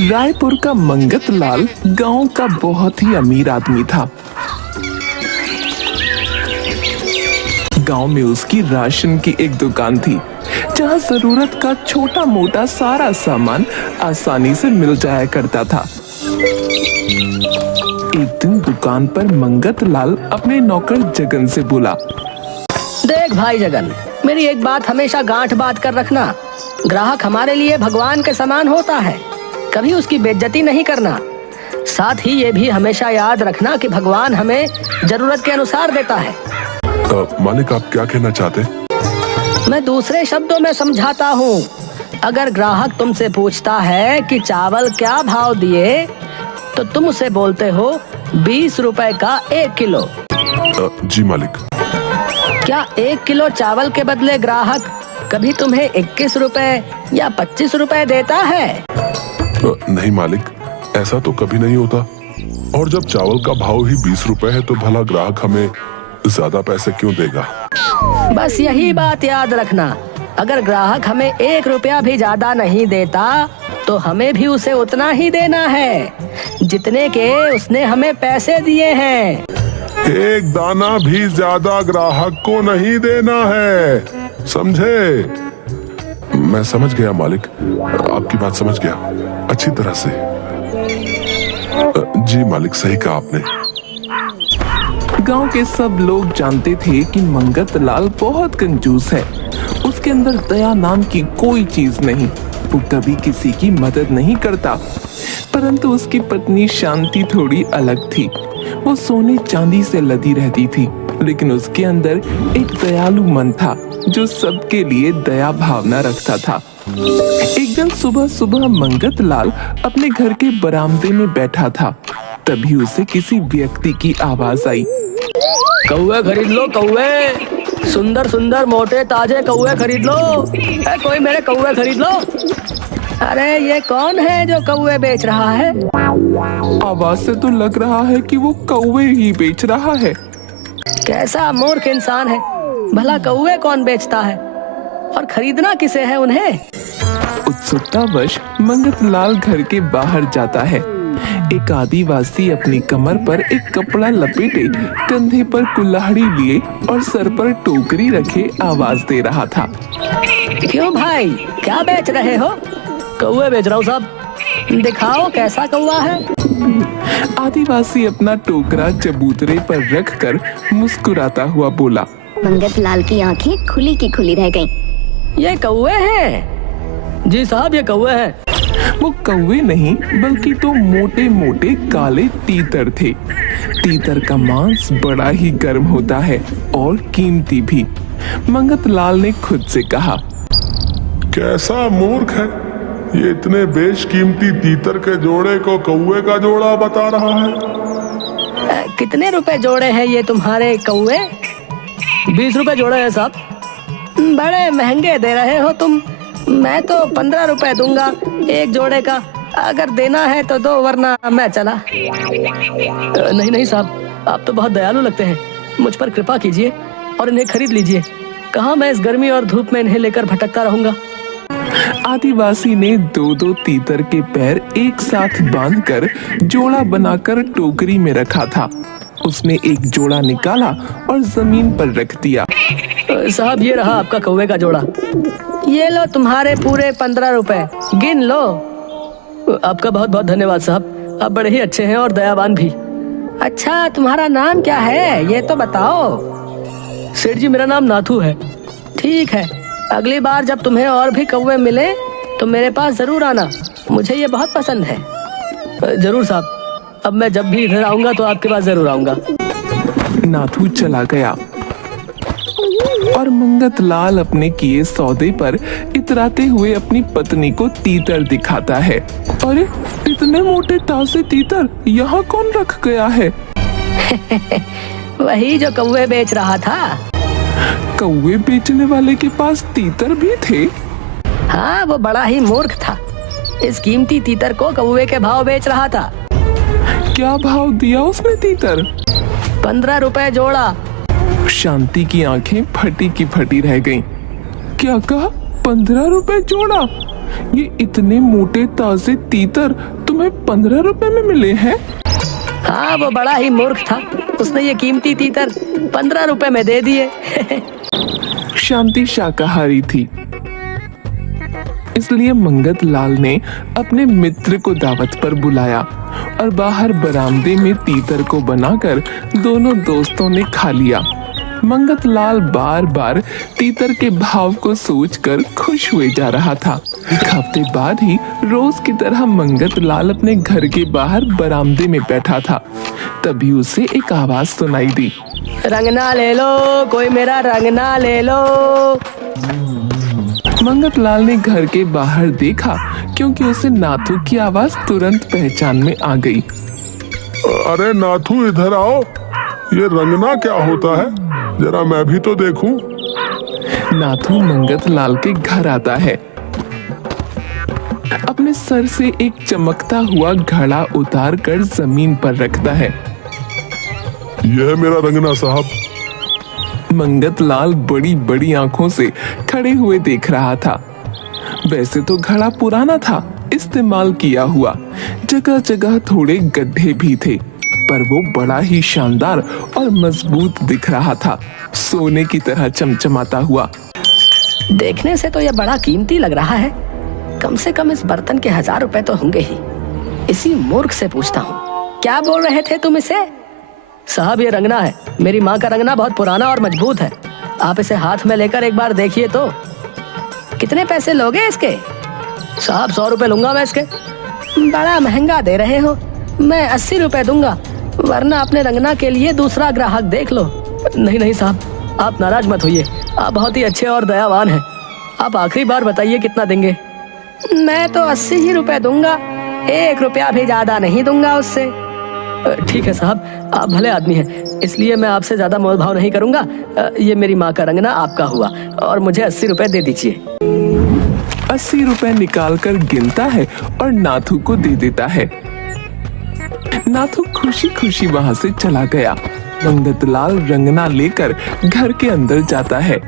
रायपुर का मंगत लाल गांव का बहुत ही अमीर आदमी था। गांव में उसकी राशन की एक दुकान थी जहां जरूरत का छोटा मोटा सारा सामान आसानी से मिल जाया करता था। एक दिन दुकान पर मंगत लाल अपने नौकर जगन से बोला, देख भाई जगन, मेरी एक बात हमेशा गांठ बात कर रखना। ग्राहक हमारे लिए भगवान के समान होता है, कभी उसकी बेइज्जती नहीं करना। साथ ही ये भी हमेशा याद रखना कि भगवान हमें जरूरत के अनुसार देता है। मालिक, आप क्या कहना चाहते? मैं दूसरे शब्दों में समझाता हूँ। अगर ग्राहक तुमसे पूछता है कि चावल क्या भाव दिए, तो तुम उसे बोलते हो 20 रुपए का 1 किलो। जी मालिक। क्या 1 किलो चावल के बदले ग्राहक कभी तुम्हें 21 रुपए या 25 रुपए देता है? नहीं मालिक, ऐसा तो कभी नहीं होता। और जब चावल का भाव ही 20 रुपए है तो भला ग्राहक हमें ज्यादा पैसे क्यों देगा? बस यही बात याद रखना। अगर ग्राहक हमें 1 रुपया भी ज्यादा नहीं देता तो हमें भी उसे उतना ही देना है जितने के उसने हमें पैसे दिए हैं। एक दाना भी ज्यादा ग्राहक को नहीं देना है, समझे? मैं समझ गया मालिक, आपकी बात समझ गया अच्छी तरह से। जी मालिक, सही कहा आपने। गांव के सब लोग जानते थे कि मंगत लाल बहुत कंजूस है। उसके अंदर दया नाम की कोई चीज नहीं। वो कभी किसी की मदद नहीं करता। परंतु उसकी पत्नी शांति थोड़ी अलग थी। वो सोने चांदी से लदी रहती थी, लेकिन उसके अंदर एक दयालु मन था जो सबके लिए दया भावना रखता था। एक दिन सुबह सुबह मंगत लाल अपने घर के बरामदे में बैठा था। तभी उसे किसी व्यक्ति की आवाज आई, कौवे खरीद लो, कौवे, सुंदर सुंदर मोटे ताजे कौवे खरीद लो। कोई मेरे कौवे खरीद लो। अरे ये कौन है जो कौवे बेच रहा है? आवाज से तो लग रहा है कि वो कौवे ही बेच रहा है। कैसा मूर्ख इंसान है, भला कौवे कौन बेचता है और खरीदना किसे है उन्हें? उत्सुकतावश मंगत लाल घर के बाहर जाता है। एक आदिवासी अपनी कमर पर एक कपड़ा लपेटे, कंधे पर कुल्हाड़ी लिए और सर पर टोकरी रखे आवाज दे रहा था। क्यों भाई, क्या बेच रहे हो? कौवे बेच रहा हूँ साहब। दिखाओ कैसा कौवा है। आदिवासी अपना टोकरा चबूतरे पर रखकर मुस्कुराता हुआ बोला। मंगत लाल की आंखें खुली की खुली रह गईं। ये कौवे हैं? जी साहब, ये कौवे हैं। वो कौवे नहीं बल्कि तो मोटे मोटे काले तीतर थे। तीतर का मांस बड़ा ही गर्म होता है और कीमती भी। मंगत लाल ने खुद से कहा, कैसा मूर्ख है, ये इतने बेशकीमती तीतर के जोड़े को कौवे का जोड़ा बता रहा है। कितने रुपए जोड़े हैं ये तुम्हारे कौवे? 20 रुपए जोड़े हैं साहब। बड़े महंगे दे रहे हो तुम। मैं तो 15 रुपए दूंगा एक जोड़े का। अगर देना है तो दो, वरना मैं चला। नहीं नहीं साहब, आप तो बहुत दयालु लगते हैं। मुझ पर कृपा कीजिए और इन्हें खरीद लीजिए। कहाँ मैं इस गर्मी और धूप में इन्हें लेकर भटकता रहूंगा। आदिवासी ने 2-2 तीतर के पैर एक साथ बांधकर जोड़ा बनाकर टोकरी में रखा था। उसने एक जोड़ा निकाला और जमीन पर रख दिया। साहब, ये रहा आपका कौवे का जोड़ा। ये लो तुम्हारे पूरे 15 रुपए, गिन लो। आपका बहुत बहुत धन्यवाद साहब, आप बड़े ही अच्छे हैं और दयावान भी। अच्छा, तुम्हारा नाम क्या है ये तो बताओ। सेठ जी, मेरा नाम नाथू है। ठीक है, अगली बार जब तुम्हें और भी कौवे मिले तो मेरे पास जरूर आना, मुझे ये बहुत पसंद है। जरूर साहब, अब मैं जब भी इधर आऊंगा तो आपके पास जरूर आऊंगा। नाथू चला गया और मंगत लाल अपने किए सौदे पर इतराते हुए अपनी पत्नी को तीतर दिखाता है। अरे, इतने मोटे ताजे तीतर यहाँ कौन रख गया है? वही जो कौवे बेच रहा था। कौवे बेचने वाले के पास तीतर भी थे? हाँ, वो बड़ा ही मूर्ख था। इस कीमती तीतर को कौवे के भाव बेच रहा था। क्या भाव दिया उसने तीतर? 15 रुपए जोड़ा। शांति की आंखें फटी की फटी रह गईं। क्या कहा? 15 रुपए जोड़ा? ये इतने मोटे ताजे तीतर तुम्हें 15 रुपए में मिले हैं? हाँ, वो बड़ा ही मूर्ख था, उसने ये कीमती तीतर 15 रुपए में दे दिए। शांति शाकाहारी थी, इसलिए मंगत लाल ने अपने मित्र को दावत पर बुलाया और बाहर बरामदे में तीतर को बनाकर दोनों दोस्तों ने खा लिया। मंगत लाल बार बार तीतर के भाव को सोचकर खुश हुए जा रहा था। एक हफ्ते बाद ही रोज की तरह मंगत लाल अपने घर के बाहर बरामदे में बैठा था। तभी उसे एक आवाज सुनाई दी, रंगना ले लो, कोई मेरा रंगना ले लो। मंगत लाल ने घर के बाहर देखा, क्योंकि उसे नाथू की आवाज तुरंत पहचान में आ गई। अरे नाथू, इधर आओ, ये रंगना क्या होता है? जरा मैं भी तो देखूं। नाथू मंगत लाल के घर आता है। अपने सर से एक चमकता हुआ घड़ा उतार कर जमीन पर रखता है। यह है मेरा रंगना साहब। मंगत लाल बड़ी बड़ी आंखों से खड़े हुए देख रहा था। वैसे तो घड़ा पुराना था, इस्तेमाल किया हुआ, जगह जगह थोड़े गड्ढे भी थे, पर वो बड़ा ही शानदार और मजबूत दिख रहा था, सोने की तरह चमचमाता हुआ। देखने से तो यह बड़ा कीमती लग रहा है, कम से कम इस बर्तन के 1000 रुपए तो होंगे ही। इसी मूर्ख से पूछता हूँ, क्या बोल रहे थे तुम इसे? साहब, ये रंगना है, मेरी माँ का रंगना बहुत पुराना और मजबूत है। आप इसे हाथ में लेकर एक बार देखिए तो। कितने पैसे लोगे इसके? साहब, 100 रुपए लूंगा मैं इसके। बड़ा महंगा दे रहे हो, मैं 80 रुपए दूंगा, वरना अपने रंगना के लिए दूसरा ग्राहक देख लो। नहीं नहीं साहब, आप नाराज मत होइए, आप बहुत ही अच्छे और दयावान हैं। आप आखिरी बार बताइए कितना देंगे? मैं तो 80 ही रुपए दूंगा, 1 रुपया भी ज्यादा नहीं दूंगा उससे। ठीक है साहब, आप भले आदमी हैं, इसलिए मैं आपसे ज्यादा मोल भाव नहीं करूंगा। ये मेरी माँ का रंगना आपका हुआ और मुझे 80 रुपए दे दीजिए। 80 रुपए निकाल कर गिनता है और नाथू को दे देता है। नाथू खुशी खुशी वहां से चला गया। मंगत लाल रंगना लेकर घर के अंदर जाता है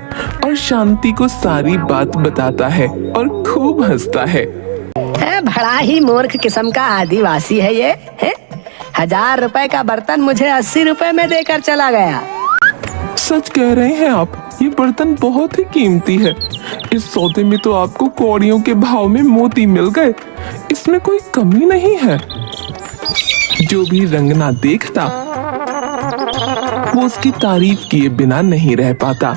और शांति को सारी बात बताता है और खूब हंसता है। बड़ा ही मूर्ख किस्म का आदिवासी है ये है? 1000 रुपए का बर्तन मुझे 80 रुपए में देकर चला गया। सच कह रहे हैं आप, ये बर्तन बहुत ही कीमती है। इस सौदे में तो आपको कौड़ियों के भाव में मोती मिल गए, इसमें कोई कमी नहीं है। जो भी रंगना देखता वो उसकी तारीफ किए बिना नहीं रह पाता।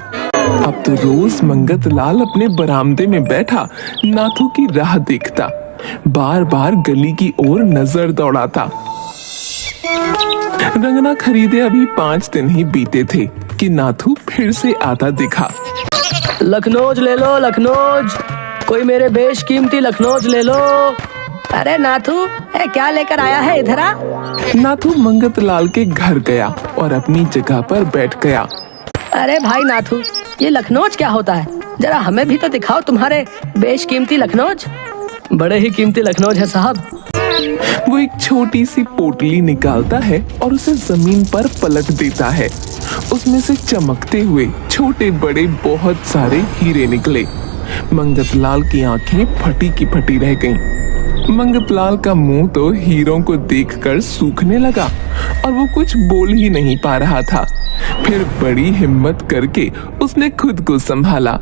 अब तो रोज मंगत लाल अपने बरामदे में बैठा नाथू की राह देखता, बार बार गली की ओर नजर दौड़ाता। रंगना खरीदे अभी 5 दिन ही बीते थे कि नाथू फिर से आता दिखा। लखनौज ले लो, लखनौज, कोई मेरे बेशकीमती लखनौज ले लो। अरे नाथू, क्या लेकर आया है? इधर आ। नाथू मंगत लाल के घर गया और अपनी जगह पर बैठ गया। अरे भाई नाथू, ये लखनौज क्या होता है? जरा हमें भी तो दिखाओ तुम्हारे बेशकीमती लखनौज। बड़े ही कीमती लखनौज है साहब। वो एक छोटी सी पोटली निकालता है और उसे जमीन पर पलट देता है। उसमें से चमकते हुए छोटे बड़े बहुत सारे हीरे निकले। मंगत लाल की आंखें फटी की फटी रह गईं। मंगत लाल का मुंह तो हीरों को देखकर सूखने लगा और वो कुछ बोल ही नहीं पा रहा था। फिर बड़ी हिम्मत करके उसने खुद को संभाला।